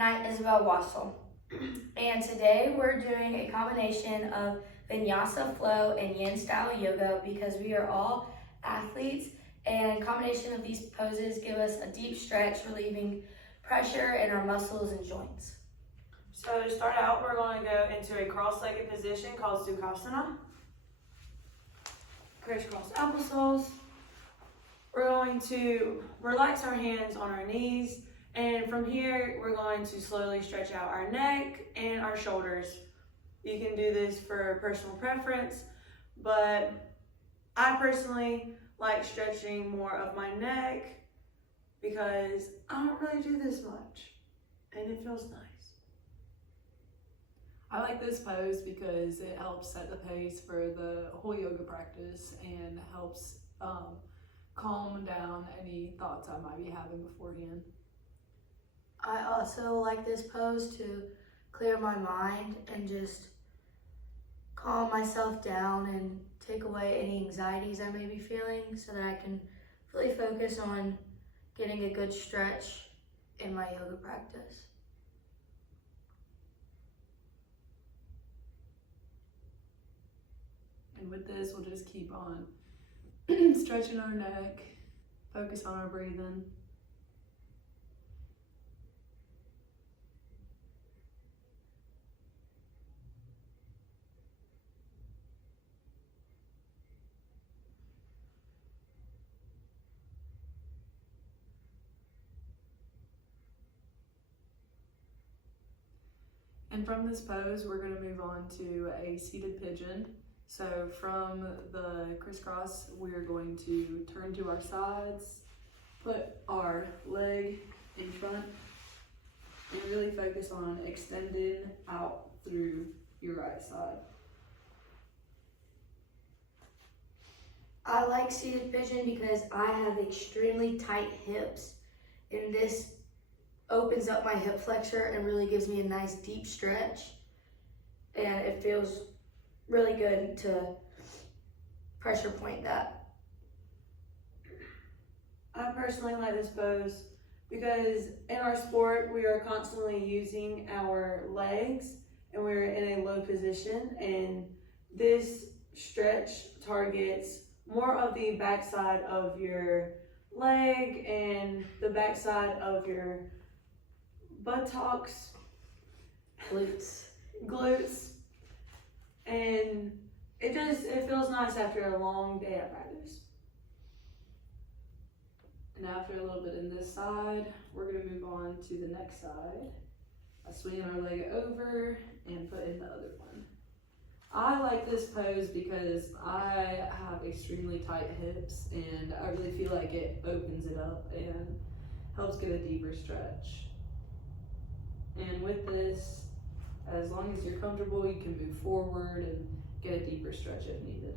And I'm Isabel Wassel. And today we're doing a combination of Vinyasa Flow and Yin Style Yoga because we are all athletes, and combination of these poses give us a deep stretch, relieving pressure in our muscles and joints. So to start out, we're going to go into a cross-legged position called Sukhasana. Crisscross applesauce. We're going to relax our hands on our knees, and from here, we're going to slowly stretch out our neck and our shoulders. You can do this for personal preference, but I personally like stretching more of my neck because I don't really do this much, and it feels nice. I like this pose because it helps set the pace for the whole yoga practice and helps calm down any thoughts I might be having beforehand. I also like this pose to clear my mind and just calm myself down and take away any anxieties I may be feeling so that I can fully focus on getting a good stretch in my yoga practice. And with this, we'll just keep on stretching our neck, focus on our breathing. And from this pose, we're going to move on to a seated pigeon. So from the crisscross, we're going to turn to our sides, put our leg in front, and really focus on extending out through your right side. I like seated pigeon because I have extremely tight hips, and this opens up my hip flexor and really gives me a nice deep stretch, and it feels really good to pressure point that. I personally like this pose because in our sport, we are constantly using our legs and we're in a low position, and this stretch targets more of the backside of your leg and the backside of your buttocks, glutes, and it feels nice after a long day of practice. And after a little bit in this side, we're going to move on to the next side. Swinging our leg over and put in the other one. I like this pose because I have extremely tight hips, and I really feel like it opens it up and helps get a deeper stretch. And with this, as long as you're comfortable, you can move forward and get a deeper stretch if needed.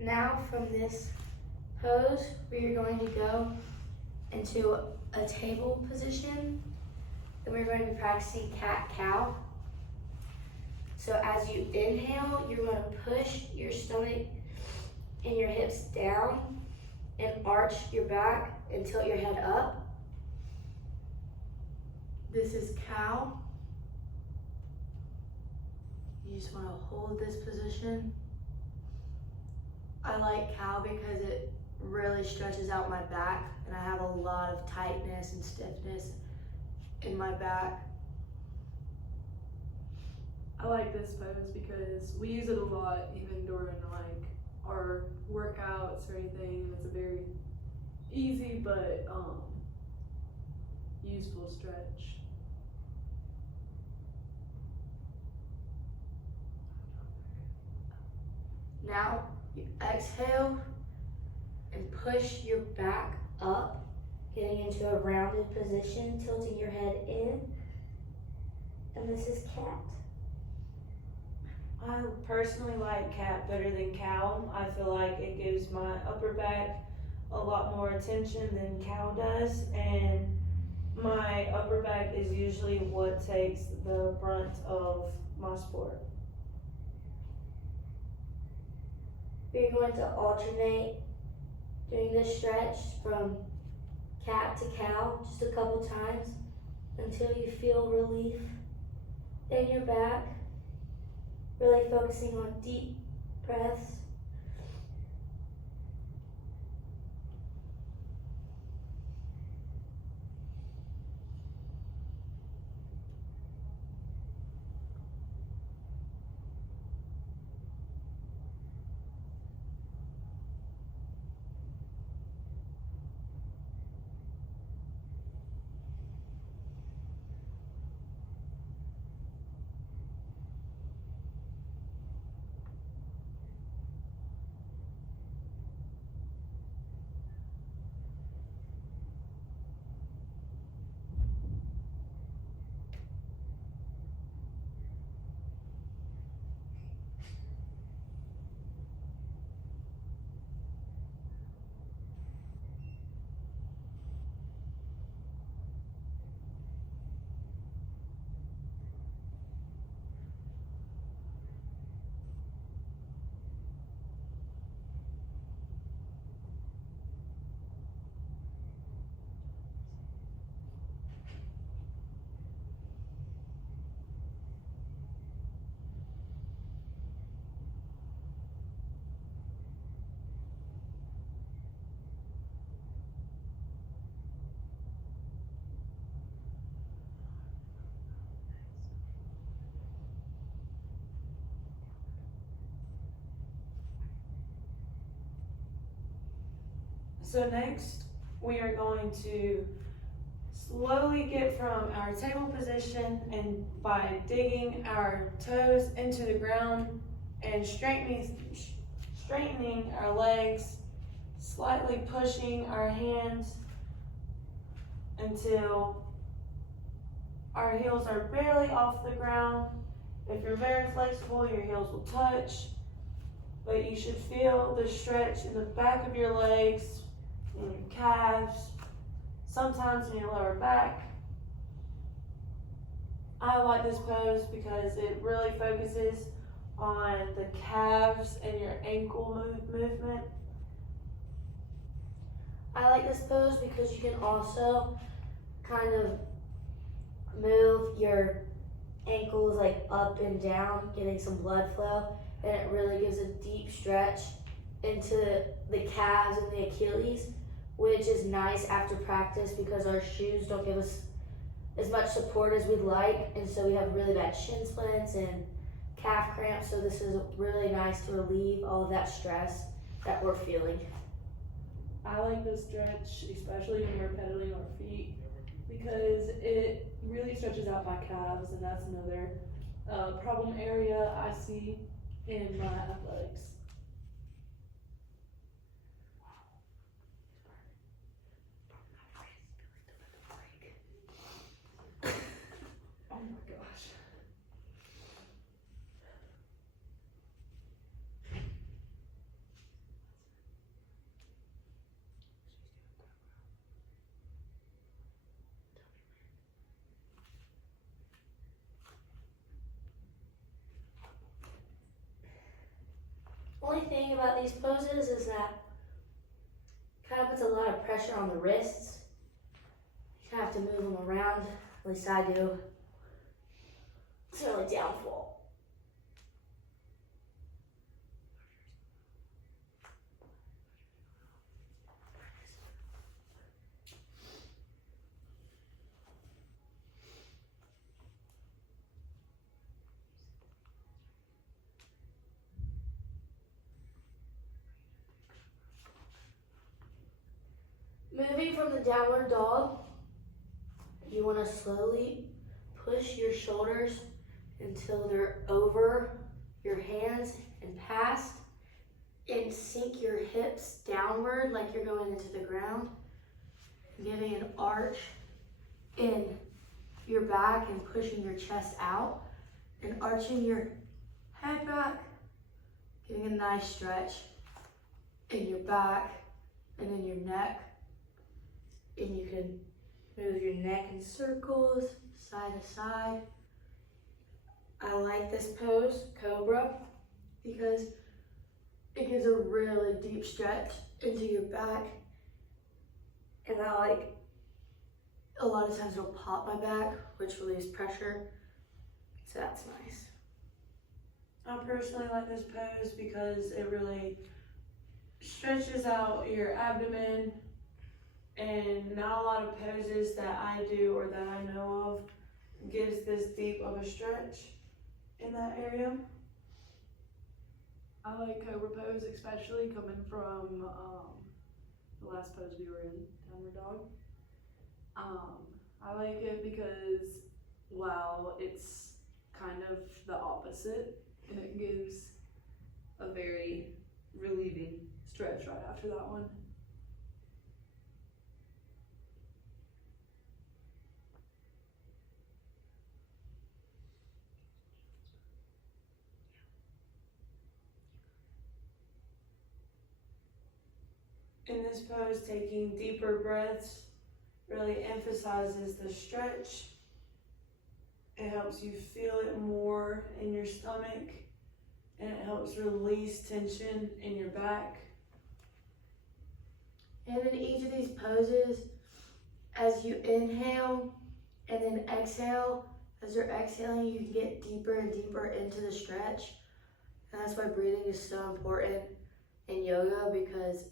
Now from this pose, we are going to go into a table position, and we're going to be practicing cat-cow. So as you inhale, you're going to push your stomach and your hips down and arch your back and tilt your head up. This is cow. You just want to hold this position. I like cow because it really stretches out my back, and I have a lot of tightness and stiffness in my back. I like this pose because we use it a lot even during like our workouts or anything. It's a very easy but useful stretch. Now you exhale and push your back up, getting into a rounded position, tilting your head in. And this is cat. I personally like cat better than cow. I feel like it gives my upper back a lot more attention than cow does, and my upper back is usually what takes the brunt of my sport. We're going to alternate doing this stretch from cat to cow just a couple times until you feel relief in your back. Really focusing on deep breaths. So next, we are going to slowly get from our table position, and by digging our toes into the ground and straightening our legs, slightly pushing our hands until our heels are barely off the ground. If you're very flexible, your heels will touch, but you should feel the stretch in the back of your legs, in your calves, sometimes in your lower back. I like this pose because it really focuses on the calves and your ankle movement. I like this pose because you can also kind of move your ankles like up and down, getting some blood flow, and it really gives a deep stretch into the calves and the Achilles, which is nice after practice because our shoes don't give us as much support as we'd like, and so we have really bad shin splints and calf cramps, so this is really nice to relieve all of that stress that we're feeling. I like this stretch, especially when we're pedaling our feet, because it really stretches out my calves, and that's another problem area I see in my athletics. Oh my gosh. Only thing about these poses is that it kind of puts a lot of pressure on the wrists. You kind of have to move them around, at least I do. It's the only downfall. Moving from the downward dog, you want to slowly push your shoulders until they're over your hands and past, and sink your hips downward like you're going into the ground, giving an arch in your back and pushing your chest out, and arching your head back, getting a nice stretch in your back and in your neck. And you can move your neck in circles, side to side. I like this pose, Cobra, because it gives a really deep stretch into your back. And I like, a lot of times it'll pop my back, which relieves pressure. So that's nice. I personally like this pose because it really stretches out your abdomen, and not a lot of poses that I do or that I know of gives this deep of a stretch in that area. I like Cobra pose, especially coming from the last pose we were in, Downward Dog. I like it because while it's kind of the opposite, it gives a very relieving stretch right after that one. In this pose, taking deeper breaths really emphasizes the stretch. It helps you feel it more in your stomach, and it helps release tension in your back. And in each of these poses, as you inhale and then exhale, as you're exhaling, you can get deeper and deeper into the stretch. And that's why breathing is so important in yoga, because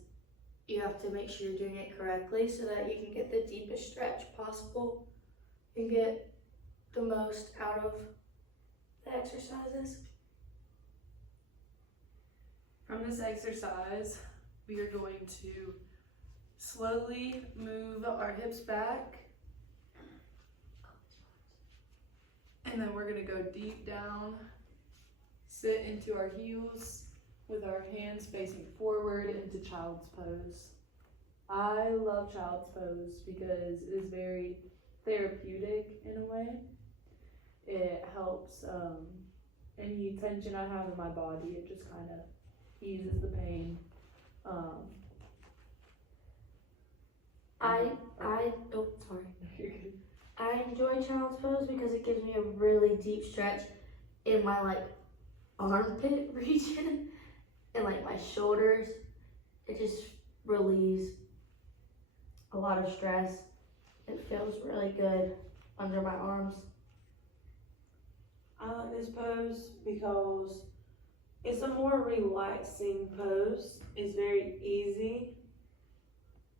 you have to make sure you're doing it correctly so that you can get the deepest stretch possible and get the most out of the exercises. From this exercise, we are going to slowly move our hips back, and then we're going to go deep down, sit into our heels with our hands facing forward into child's pose. I love child's pose because it is very therapeutic in a way. It helps any tension I have in my body, it just kind of eases the pain. I enjoy child's pose because it gives me a really deep stretch in my armpit region and my shoulders. It just relieves a lot of stress. It feels really good under my arms. I like this pose because it's a more relaxing pose. It's very easy,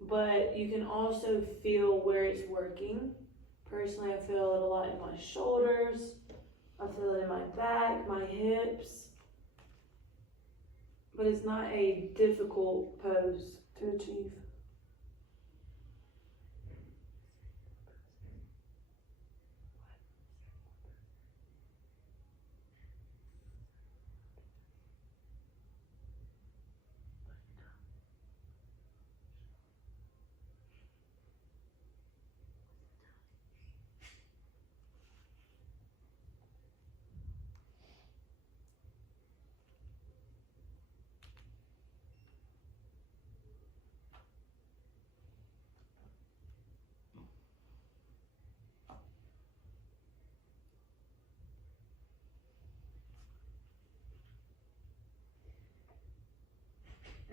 but you can also feel where it's working. Personally, I feel it a lot in my shoulders. I feel it in my back, my hips. But it's not a difficult pose to achieve.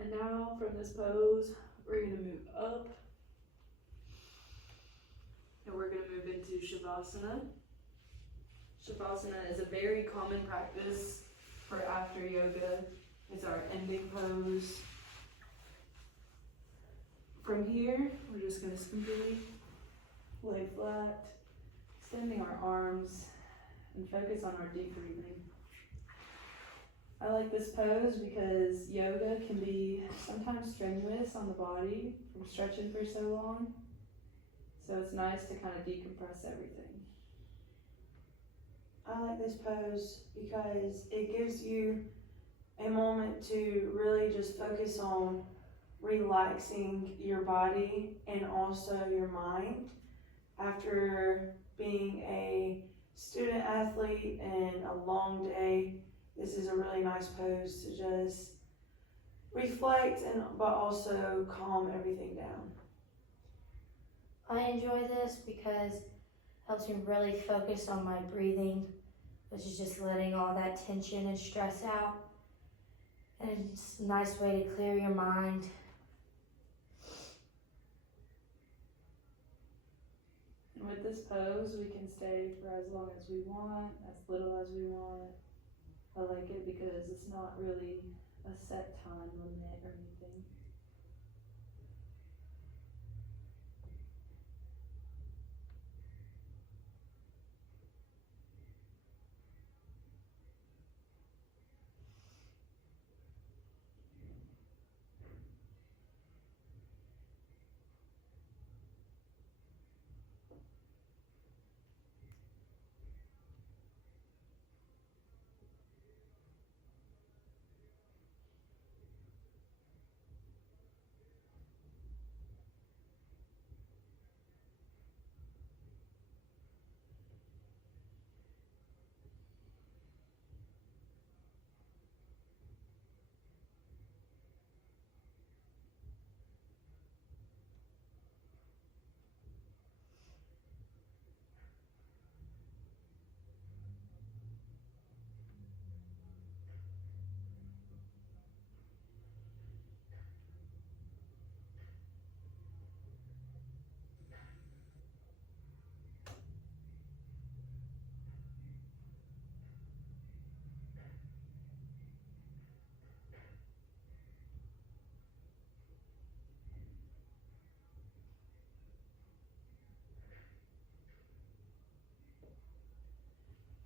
And now from this pose, we're going to move up, and we're going to move into Shavasana. Shavasana is a very common practice for after yoga. It's our ending pose. From here, we're just going to simply lay flat, extending our arms, and focus on our deep breathing. I like this pose because yoga can be sometimes strenuous on the body from stretching for so long. So it's nice to kind of decompress everything. I like this pose because it gives you a moment to really just focus on relaxing your body and also your mind. After being a student athlete and a long day, this is a really nice pose to just reflect but also calm everything down. I enjoy this because it helps me really focus on my breathing, which is just letting all that tension and stress out. And it's a nice way to clear your mind. And with this pose, we can stay for as long as we want, as little as we want. I like it because it's not really a set time limit or anything.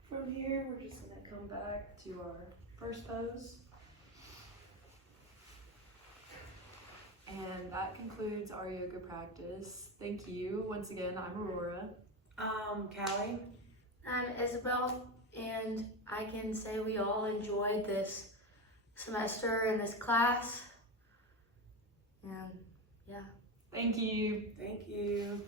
From here, we're just gonna come back to our first pose. And that concludes our yoga practice. Thank you. Once again, I'm Aurora. Callie. I'm Isabel, and I can say we all enjoyed this semester and this class. And yeah. Thank you. Thank you.